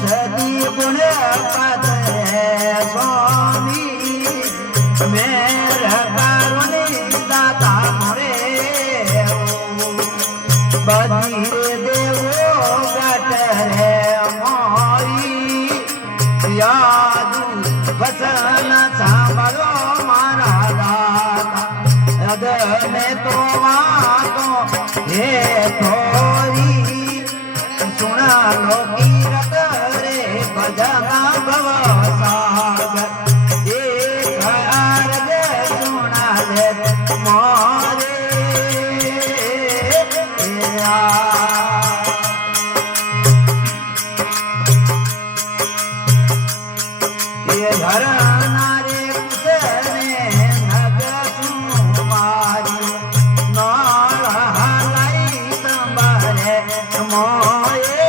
सदी गुण पादरे स्वामी मेरा करुणी दाता मोरे बधीर देवो गटरे मोरी याद वसन सांभळो मारा दाता अदने तो वातो हे थोरी सुना लो कीरत रे भजना भव सागर एक आरज सुना ले मोरे ये धरना रे कुसने नग सुमारी नाल हलाई संभरे मोये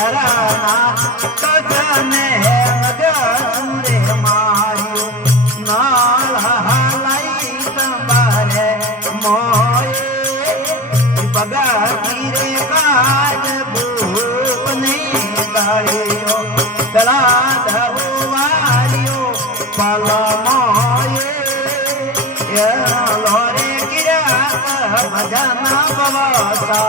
हरना कजने नग सुरे मारियो नाल हलाई संभरे मोये भगती रे काज भूप नहीं गाड़ियो दला पाला माये लोरे गिरा भजना बवासा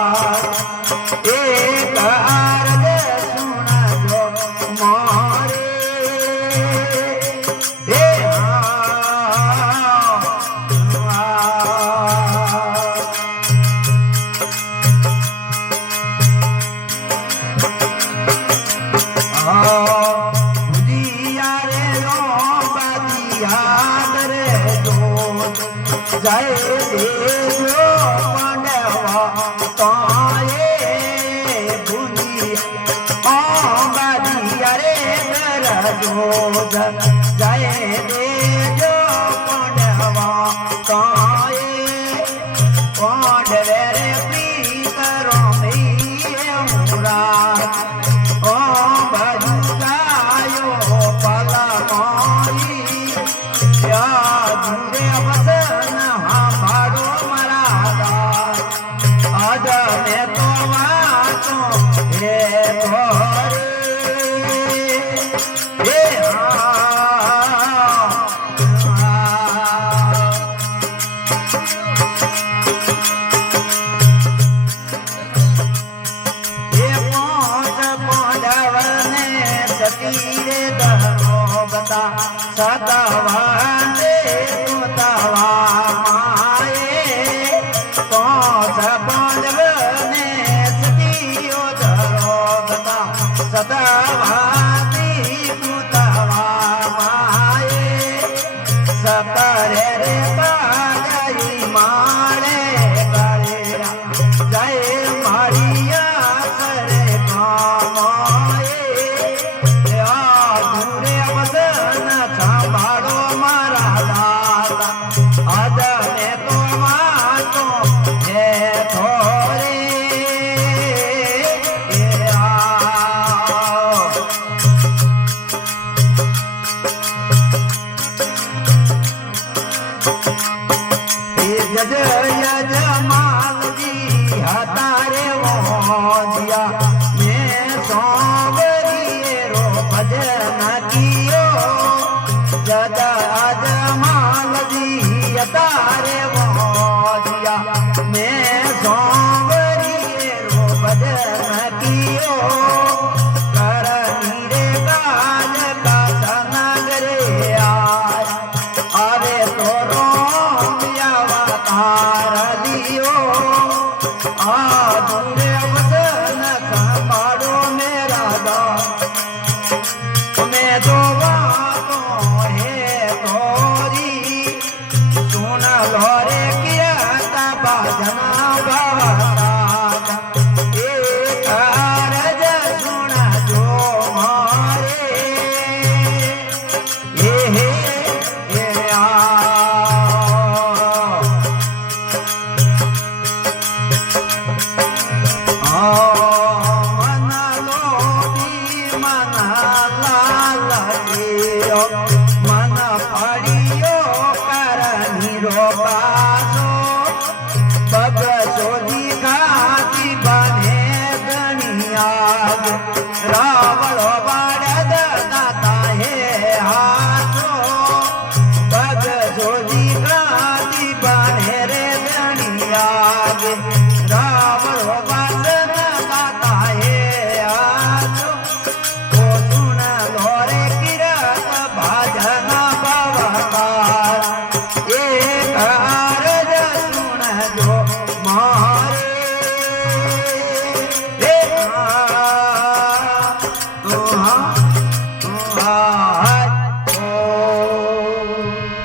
एक आरज सुना जो मारे जय देवो पांडवा ताये भूमि ओ बादिया रे कर जोज जय देवो पांडवा ताये पांडवे रे प्रीत रोमी मुरा ओ बाजुगायो पला माई या दूरे वसन हमारो मरादा आज मैं तो वातो हे थोरे हे ये पहुंच पांडव ने सतीरे दहनो बता सदावा सदावाती पुतवा माये सपरे रे बाजाई मारे गलेरा जय मारिया सरे माये या दूरे वसन संभालो मारा दाता आज मैं तो मातो हे थोरे હા